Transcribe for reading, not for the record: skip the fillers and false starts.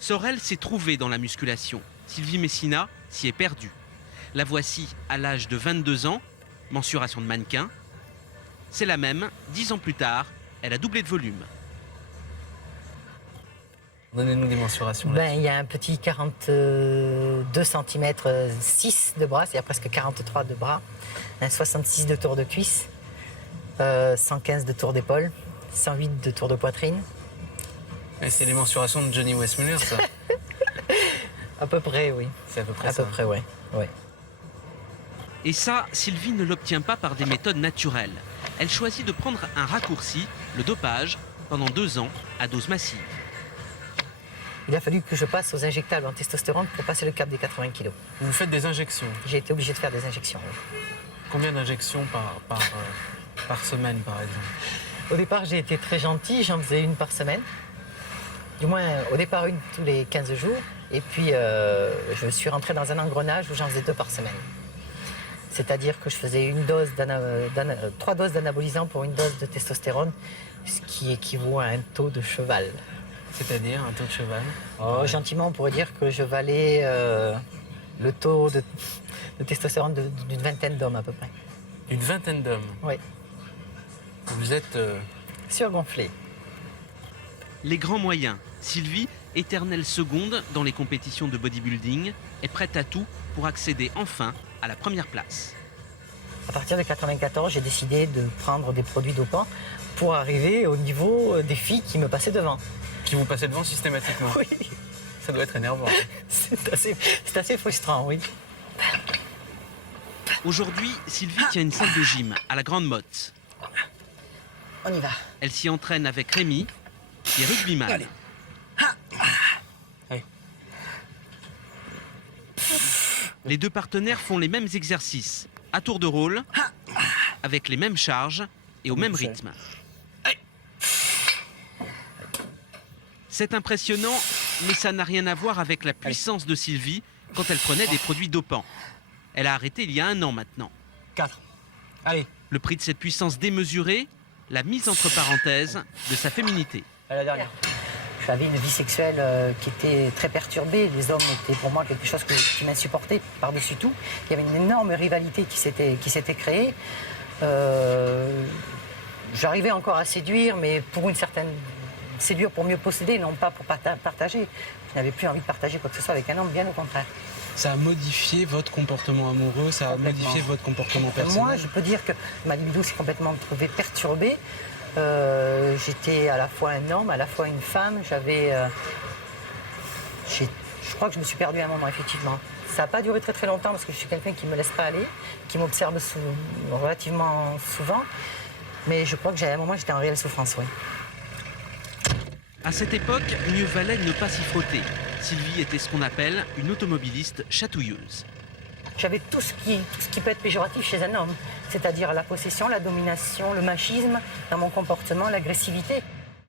Sorel s'est trouvée dans la musculation. Sylvie Messina s'y est perdue. La voici à l'âge de 22 ans, mensuration de mannequin. C'est la même, 10 ans plus tard, elle a doublé de volume. Donnez-nous des mensurations. Là. Il y a un petit 42 cm 6 de bras, c'est-à-dire presque 43 de bras, un 66 de tour de cuisse, 115 de tour d'épaule, 108 de tour de poitrine. C'est les mensurations de Johnny Weissmuller, ça. À peu près, oui. C'est à peu près à ça. peu près, ouais. Et ça, Sylvie ne l'obtient pas par des méthodes naturelles. Elle choisit de prendre un raccourci, le dopage, pendant 2 ans, à dose massive. Il a fallu que je passe aux injectables en testostérone pour passer le cap des 80 kg. Vous faites des injections. J'ai été obligée de faire des injections. Oui. Combien d'injections par semaine, par exemple? Au départ, j'ai été très gentille, j'en faisais une par semaine. Du moins, au départ, une tous les 15 jours. Et puis, je suis rentrée dans un engrenage où j'en faisais 2 par semaine. C'est-à-dire que je faisais 3 doses d'anabolisant pour une dose de testostérone, ce qui équivaut à un taux de cheval. C'est-à-dire un taux de cheval? Oh, gentiment, on pourrait dire que je valais le taux de testostérone d'une vingtaine d'hommes à peu près. Une vingtaine d'hommes? Oui. Vous êtes... Surgonflé. Les grands moyens. Sylvie, éternelle seconde dans les compétitions de bodybuilding, est prête à tout pour accéder enfin à la première place. À partir de 1994, j'ai décidé de prendre des produits dopants pour arriver au niveau des filles qui me passaient devant. Qui vous passez devant systématiquement? Oui. Ça doit être énervant. C'est assez frustrant, oui. Aujourd'hui, Sylvie tient une salle de gym à la Grande Motte. On y va. Elle s'y entraîne avec Rémi, qui est rugbyman. Allez. Les deux partenaires font les mêmes exercices, à tour de rôle, avec les mêmes charges et au même rythme. C'est impressionnant, mais ça n'a rien à voir avec la puissance de Sylvie quand elle prenait des produits dopants. Elle a arrêté il y a 1 an maintenant. 4. Allez. Le prix de cette puissance démesurée, la mise entre parenthèses de sa féminité. À la dernière. J'avais une vie sexuelle qui était très perturbée. Les hommes étaient pour moi quelque chose qui m'insupportait par-dessus tout. Il y avait une énorme rivalité qui s'était créée. J'arrivais encore à séduire, mais pour une certaine... Séduire pour mieux posséder, non pas pour partager. Je n'avais plus envie de partager quoi que ce soit avec un homme, bien au contraire. Ça a modifié votre comportement amoureux, ça a modifié votre comportement personnel? Moi, je peux dire que ma libido s'est complètement trouvée perturbée. J'étais à la fois un homme, à la fois une femme. Je crois que je me suis perdue à un moment, effectivement. Ça n'a pas duré très très longtemps parce que je suis quelqu'un qui ne me laisse pas aller, qui m'observe relativement souvent. Mais je crois qu'à un moment, j'étais en réelle souffrance, oui. À cette époque, mieux valait ne pas s'y frotter. Sylvie était ce qu'on appelle une automobiliste chatouilleuse. J'avais tout ce qui peut être péjoratif chez un homme, c'est-à-dire la possession, la domination, le machisme dans mon comportement, l'agressivité.